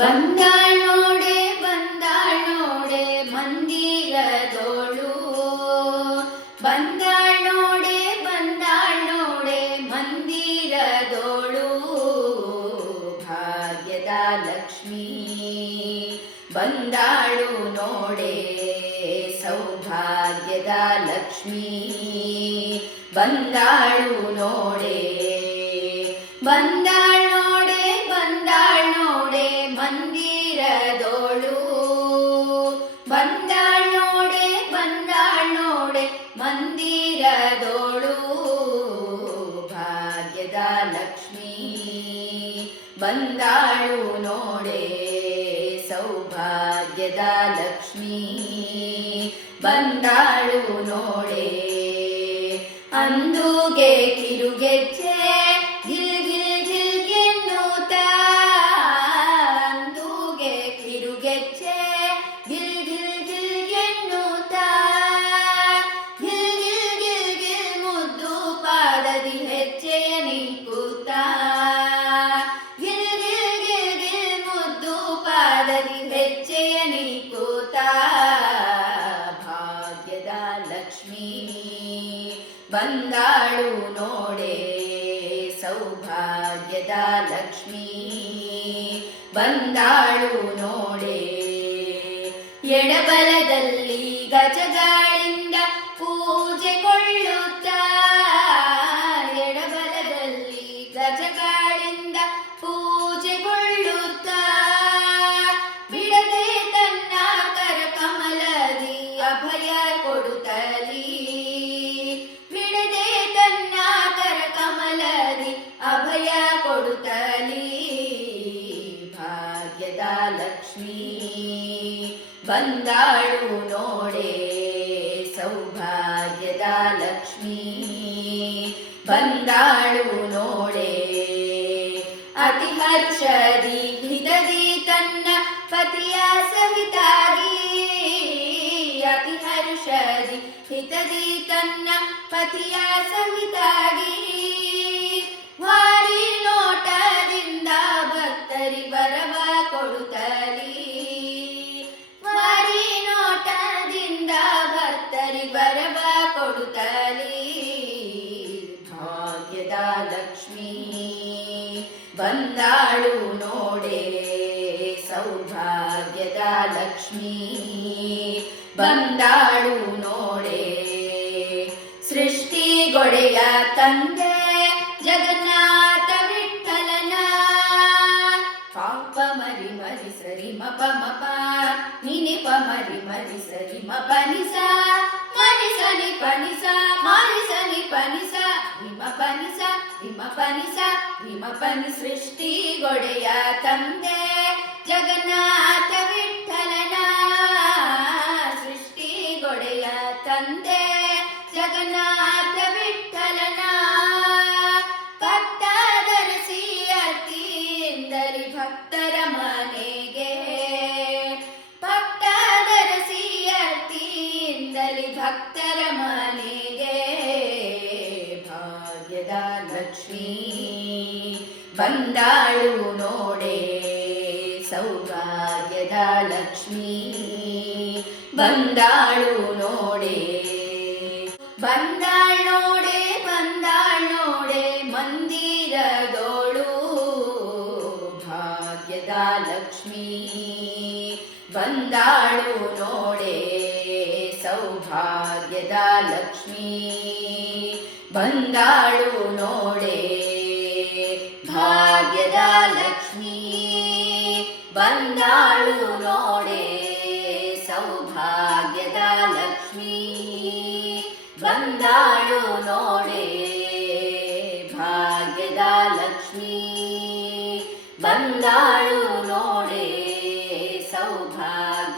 ಬಂದಾಳ್ ನೋಡೆ ಬಂದಾಳ್ ನೋಡೆ ಮಂದಿರದೋಳು, ಬಂದಾಳ್ ನೋಡೆ ಬಂದಾಳ್ ನೋಡೆ ಮಂದಿರದೋಳು, ಭಾಗ್ಯದ ಲಕ್ಷ್ಮೀ ಬಂದಾಳು ನೋಡೆ, ಸೌಭಾಗ್ಯದ ಲಕ್ಷ್ಮೀ ಬಂದಾಳು ನೋಡೆ. ಬಂದಾಳ್ ನೋಡೆ ಬಂದಾಳ್ ನೋಡೆ ಮಂದಿರದೋಳು, ಬಂದಾಳ್ ನೋಡೆ ಬಂದಾಳ್ ನೋಡೆ ಮಂದಿರದೋಳು, ಭಾಗ್ಯದ ಲಕ್ಷ್ಮೀ ಬಂದಾಳು ನೋಡೆ, ಸೌಭಾಗ್ಯದ ಲಕ್ಷ್ಮೀ ಬಂದಾಳು ನೋಡೆ. ಅಂದುಗೆ ಕಿರುಗೆಜ್ಜೆ ಗಿಲ್ ಗಿಲ್ ಗಿಲ್ ಗೆನ್ನುತ್ತ, ಅಂದುಗೆ ಕಿರುಗೆಜ್ಜೆ ಗಿಲ್ ಗಿಲ್ ಗಿಲ್ ಗೆನ್ನುತ್ತ, ಗಿಲ್ ಗಿಲ್ ಗಿಲ್ ಗಿಲ್ ಮುದ್ದು ಪಾದದಿ ಹೆಜ್ಜೆಯ ನಿಕ್ಕುತ್ತ, ಗಿಲ್ ಗಿಲ್ ಗಿಲ್ ಗಿಲ್ ಮುದ್ದು ಪಾದದಿ ಹೆಜ್ಜೆಯ ನಿಕ್ಕುತ್ತ, ಭಾಗ್ಯದ ಲಕ್ಷ್ಮೀ ಬಂದಾಳು ನೋಡೆ, ಸೌಭಾಗ್ಯದ ಲಕ್ಷ್ಮೀ ಬಂದಾಳು ನೋಡೆ. ಎಡಬಲದಲ್ಲಿ ಗಜಗಳಿಂದ ಪೂಜೆಗೊಳ್ಳುತ್ತ, ಎಡಬಲದಲ್ಲಿ ಗಜಗಳಿಂದ ಪೂಜೆಗೊಳ್ಳುತ್ತ, ಬಿಡದೆ ತನ್ನ ಕರ ಕಮಲದಿ ಅಭಯ ಕೊಡುತ್ತಲೀ, ಬಿಡದೆ ತನ್ನ ಕರ ಕಮಲದಿ ಅಭಯ ಕೊಡುತ್ತಲೀ, ಭಾಗ್ಯದ ಲಕ್ಷ್ಮೀ ಬಂದಾಳು ನೋಡೆ, ಸೌಭಾಗ್ಯದ ಲಕ್ಷ್ಮೀ ಬಂದಾಳು ನೋಡೆ. ಅತಿ ಹರ್ಷದಿ ಹಿತದಿ ತನ್ನ ಪತಿಯ ಸಹಿತಾಗಿ, ಅತಿ ಹರ್ಷದಿ ಹಿತದಿ ತನ್ನ ಪತಿಯ ಸಹಿತಾಗಿ, ಭಾರಿ ನೋಟದಿಂದ ಭಕ್ತರಿ ವರವ ಕೊಡುತ್ತಲೀ, ಭಾರಿ ನೋಟದಿಂದ ಭಕ್ತರಿ ವರವ ಕೊಡುತ್ತಲೀ, ಭಾಗ್ಯದ ಲಕ್ಷ್ಮೀ ಬಂದಾಳು ನೋಡೆ, ಸೌಭಾಗ್ಯದ ಲಕ್ಷ್ಮೀ ಬಂದಾಳು ನೋಡೆ. ಸೃಷ್ಟಿಗೊಡೆಯ ತಂದೆ ಜಗನ್ನಾಥ ವಿಠಲನ, ಪಾಪ ಮರಿ ಮರಿ ಸರಿ ಮಪ ಮಪ ನಿನಿ ಪ ಮರಿ ಮರಿ ಸರಿ ಮಪ ನಿಸ ಮರಿ ಸನಿ ಪನಿಸ ಮರಿ ಸನಿ ಪನಿಸ ಹಿಮ ಪನಿಸ ಹಿಮ ಪನಿಸ ಹಿಮ ಪನಿ. ಸೃಷ್ಟಿಗೊಡೆಯ ತಂದೆ ಜಗನ್ನಾಥ ವಿಠಲನ, ಸೃಷ್ಟಿಗೊಡೆಯ ತಂದೆ ಜಗನ್ನಾಥ ವಿಠಲನ, ಪಟ್ಟದರಸಿ ಅರ್ತಿಯಿಂದಲಿ ಭಕ್ತರ ಮನೆಗೆ, ಪಟ್ಟದರಸಿ ಅರ್ತಿಯಿಂದಲಿ ಭಕ್ತರ ಮನೆಗೆ, ಭಾಗ್ಯದ ಲಕ್ಷ್ಮೀ ಬಂದಾಳು ನೋಡೆ, ಸೌಭಾಗ್ಯದ ಲಕ್ಷ್ಮೀ ಬಂದಾಳು ನೋಡೆ. ಬಂದಾಳ್ ನೋಡೆ ಬಂದಾಳ್ ನೋಡೆ ಮಂದಿರದೋಳು, ಭಾಗ್ಯದ ಲಕ್ಷ್ಮೀ ಬಂದಾಳು ನೋಡೆ, ಸೌಭಾಗ್ಯದ ಲಕ್ಷ್ಮೀ ಬಂದಾಳು ನೋಡೆ, ಭಾಗ್ಯದ ಲಕ್ಷ್ಮೀ ಬಂದಾಳು ನೋಡೆ, ಸೌಭಾಗ್ಯದ ಲಕ್ಷ್ಮೀ ಬಂದಾಳು ನೋಡೆ, ಭಾಗ್ಯದ ಲಕ್ಷ್ಮೀ ಬಂದಾಳು ನೋಡೆ, ಸೌಭಾಗ್ಯ